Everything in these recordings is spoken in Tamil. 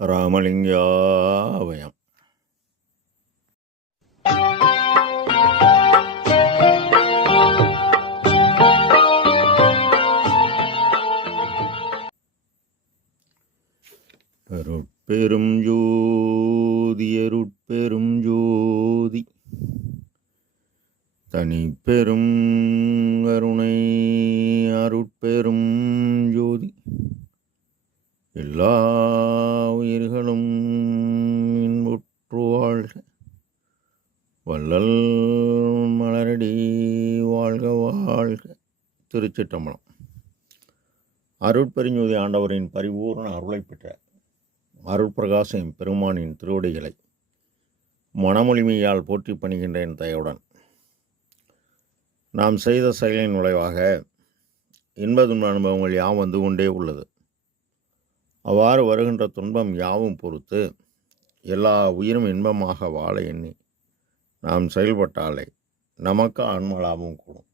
ராமலிங்காபயம். அருட்பெரும் ஜோதி அருட்பெரும் ஜோதி தனிப்பெரும் கருணை அருட்பெரும் ஜோதி எல்லா உயிர்களும் இன்புற்று வாழ்க. வள்ளல் மலரடி வாழ்க வாழ்க. திருச்சிற்றம்பலம். அருட்பெருஞ்சோதி ஆண்டவரின் பரிபூர்ண அருளை பெற்ற அருட்பிரகாசம் பெருமானின் திருவடிகளை மனமொழிமையால் போற்றி பணிகின்றேன் தயவுடன். நாம் செய்த செயலின் விளைவாக இன்ப துன்ப அனுபவங்கள் யாவும் வந்து கொண்டே உள்ளது. அவ்வாறு வருகின்ற துன்பம் யாவும் பொறுத்து எல்லா உயிரும் இன்பமாக வாழ எண்ணி நாம் செயல்பட்டாலே நமக்கு ஆன்ம லாபம் கூடும்.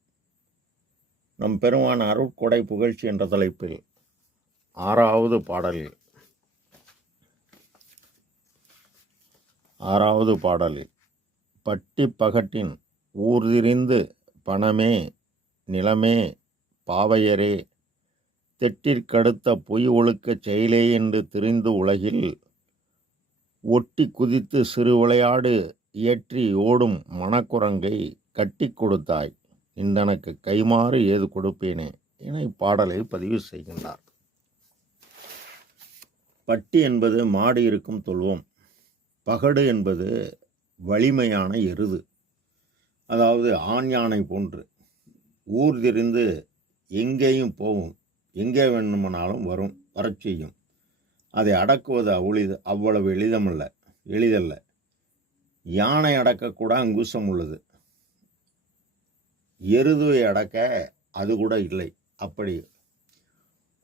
நம் பெருமான் அருட்கொடை புகழ்ச்சி என்ற தலைப்பில் 6வது பாடலில் பட்டி பகட்டின் ஊர்திரிந்து பணமே நிலமே பாவையரே தெட்டிற்கடுத்த பொய் ஒழுக்கச் செயலே என்று திரிந்து உலகில் ஒட்டி குதித்து சிறு விளையாடு இயற்றி ஓடும் மணக்குரங்கை கட்டி கொடுத்தாய், இந்தனக்கு கைமாறு ஏது கொடுப்பேனே என இப்பாடலை பதிவு செய்கின்றார். பட்டி என்பது மாடு இருக்கும் தொல்வம். பகடு என்பது வலிமையான எருது, அதாவது ஆண் யானை போன்று ஊர்திரிந்து எங்கேயும் போகும், எங்கே வேண்டுமானாலும் வரச் செய்யும். அதை அடக்குவது அவ்வளவு எளிதல்ல. யானை அடக்கக்கூட அங்குசம் உள்ளது, எருதுவை அடக்க அது கூட இல்லை. அப்படி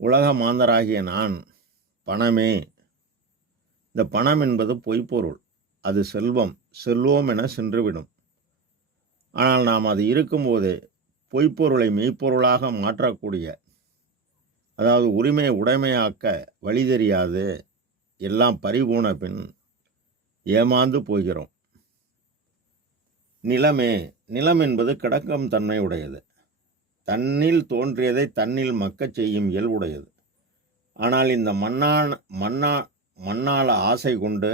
உலக மாந்தராகிய நான் பணமே. இந்த பணம் என்பது பொய்ப்பொருள், அது செல்வம் என சென்றுவிடும். ஆனால் நாம் அது இருக்கும்போதே பொய்ப்பொருளை மெய்ப்பொருளாக மாற்றக்கூடிய, அதாவது உரிமையை உடைமையாக்க வழி தெரியாது எல்லாம் பறிபோன பின் ஏமாந்து போகிறோம். நிலம் என்பது கிடக்கும் தன்மை உடையது, தன்னில் தோன்றியதை தன்னில் மக்கச் செய்யும் இயல்புடையது. ஆனால் இந்த மண்ணால் ஆசை கொண்டு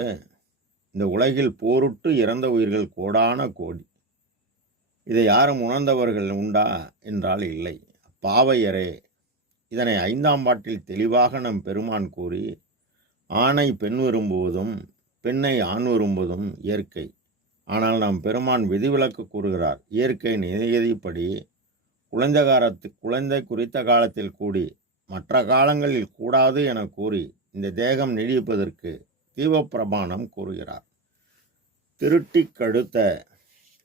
இந்த உலகில் போருட்டு இறந்த உயிர்கள் கோடான கோடி. இதை யாரும் உணர்ந்தவர்கள் உண்டா என்றால் இல்லை. பாவையரே, இதனை 5ஆம் பாட்டில் தெளிவாக நம் பெருமான் கூறி, ஆணை பெண் விரும்புவதும் பெண்ணை ஆண் விரும்புவதும் இயற்கை. ஆனால் நம் பெருமான் விதிவிலக்கு கூறுகிறார். இயற்கை நியதிப்படி குழந்தை குறித்த காலத்தில் கூடி மற்ற காலங்களில் கூடாது என கூறி இந்த தேகம் நீடிப்பதற்கு தீபப்பிரமாணம் கூறுகிறார். திருட்டிக் கடுத்த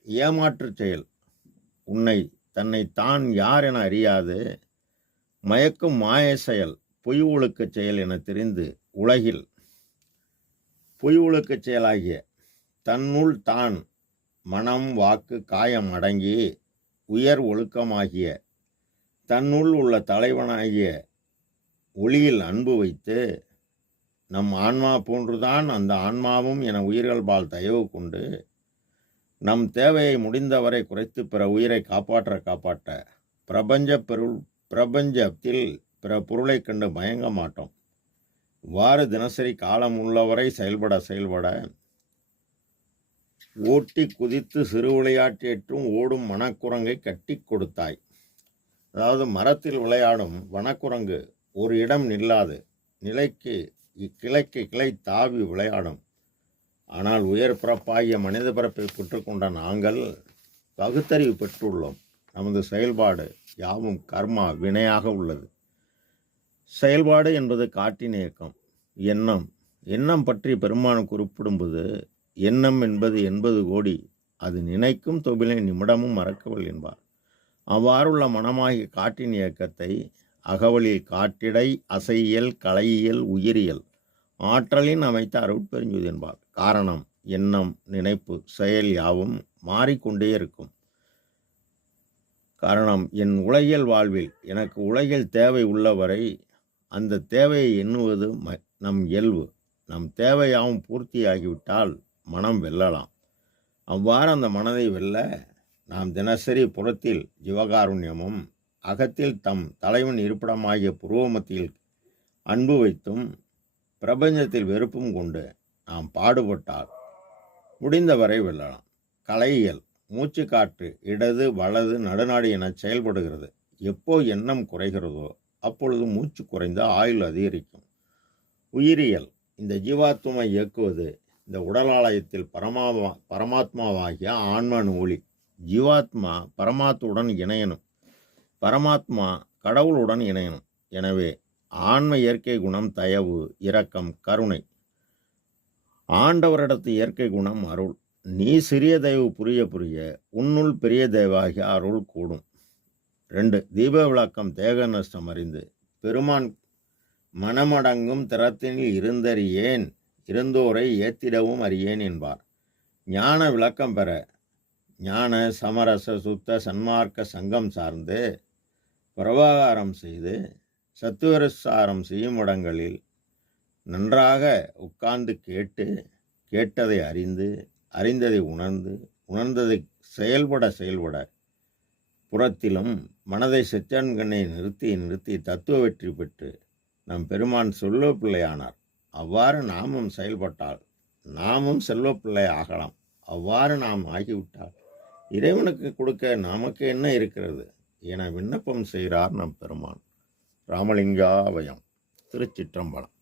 ஏமாற்றுச் செயல், தன்னை தான் யார் என அறியாது மயக்கும் மாய செயல், பொய் ஒழுக்கச் செயல் என தெரிந்து உலகில் பொய் ஒழுக்கச் செயலாகிய தன்னுள் தான் மனம் வாக்கு காயம் அடங்கி உயர் ஒழுக்கமாகிய தன்னுள் உள்ள தலைவனாகிய ஒளியில் அன்பு வைத்து நம் ஆன்மா போன்றுதான் அந்த ஆன்மாவும் என உயிர்கள்பால் தயவு கொண்டு நம் தேவையை முடிந்தவரை குறைத்து பிற உயிரை காப்பாற்ற பிரபஞ்சத்தில் பிற பொருளை கண்டு மயங்க மாட்டோம். இவ்வாறு தினசரி காலம் உள்ளவரை செயல்பட ஓட்டி குதித்து சிறு விளையாட்டேற்றும் ஓடும் மணக்குரங்கை கட்டி கொடுத்தாய். அதாவது மரத்தில் விளையாடும் வனக்குரங்கு ஒரு இடம் நில்லாது கிளைக்கு கிளை தாவி விளையாடும். ஆனால் உயர் பிறப்பாகிய மனித பிறப்பை பெற்றுக்கொண்ட நாங்கள் பகுத்தறிவு பெற்றுள்ளோம். நமது செயல்பாடு யாவும் கர்மா வினையாக உள்ளது. செயல்பாடு என்பது காட்டின் இயக்கம். எண்ணம் பற்றி பெருமான் குறிப்பிடும்போது எண்ணம் என்பது 80 கோடி, அது நினைக்கும் தொழிலை நிமிடமும் மறக்கவல் என்பார். அவ்வாறுள்ள மனமாகிய காட்டின் இயக்கத்தை அகவலில் காட்டிடை அசையியல் கலையியல் உயிரியல் ஆற்றலின் அமைத்த அருட்பெருஞ்சோதி என்பார். காரணம், எண்ணம் நினைப்பு செயல் யாவும் மாறிக்கொண்டே இருக்கும். காரணம், என் உலகியல் வாழ்வில் எனக்கு உலகில் தேவை உள்ளவரை அந்த தேவையை எண்ணுவது நம் இயல்பு. நம் தேவையாகவும் பூர்த்தியாகிவிட்டால் மனம் வெல்லலாம். அவ்வாறு அந்த மனதை வெல்ல நாம் தினசரி புறத்தில் ஜீவகாருண்யமும் அகத்தில் தம் தலைவன் இருப்பிடமாகிய புருவமத்தில் அன்பு வைத்தும் பிரபஞ்சத்தில் வெறுப்பும் கொண்டு நாம் பாடுபட்டால் முடிந்தவரை வெல்லலாம். கலையியல் மூச்சு காற்று இடது வலது நடுநாடு என செயல்படுகிறது. எப்போ எண்ணம் குறைகிறதோ அப்பொழுது மூச்சு குறைந்த ஆயுள் அதிகரிக்கும். உயிரியல் இந்த ஜீவாத்மா இயக்குவது இந்த உடலாலயத்தில் பரமாத்மாவாகிய ஆன்மன் ஒளி. ஜீவாத்மா பரமாத்மாவுடன் இணையணும், பரமாத்மா கடவுளுடன் இணையணும். எனவே ஆன்ம இயற்கை குணம் தயவு, இரக்கம், கருணை. ஆண்டவரிடத்து இயற்கை குணம் அருள். நீ சிறிய தயவு புரிய புரிய உன்னுள் பெரிய தயவாகிய அருள் கூடும். 2. தீப விளக்கம் தேக நஷ்டம் அறிந்து பெருமான் மனமடங்கும் திறத்தினில் இருந்தறியேன், இருந்தோரை ஏத்திடவும் அறியேன் என்பார். ஞான விளக்கம் பெற ஞான சமரச சுத்த சன்மார்க்க சங்கம் சார்ந்து பிரபாகாரம் செய்து சத்துவரசாரம் செய்யும் இடங்களில் நன்றாக உட்கார்ந்து கேட்டு, கேட்டதை அறிந்து, அறிந்ததை உணர்ந்து, உணர்ந்ததை செயல்பட புறத்திலும் மனதை செச்சன்கண்ணை நிறுத்தி நிறுத்தி தத்துவ வெற்றி பெற்று நம் பெருமான் செல்வ பிள்ளையானார். அவ்வாறு நாமும் செயல்பட்டால் நாமும் செல்வ பிள்ளை ஆகலாம். அவ்வாறு நாம் ஆகிவிட்டால் இறைவனுக்கு கொடுக்க நமக்கு என்ன இருக்கிறது என விண்ணப்பம் செய்கிறார் நம் பெருமான். ராமலிங்காபயம். திருச்சிற்றம்பலம்.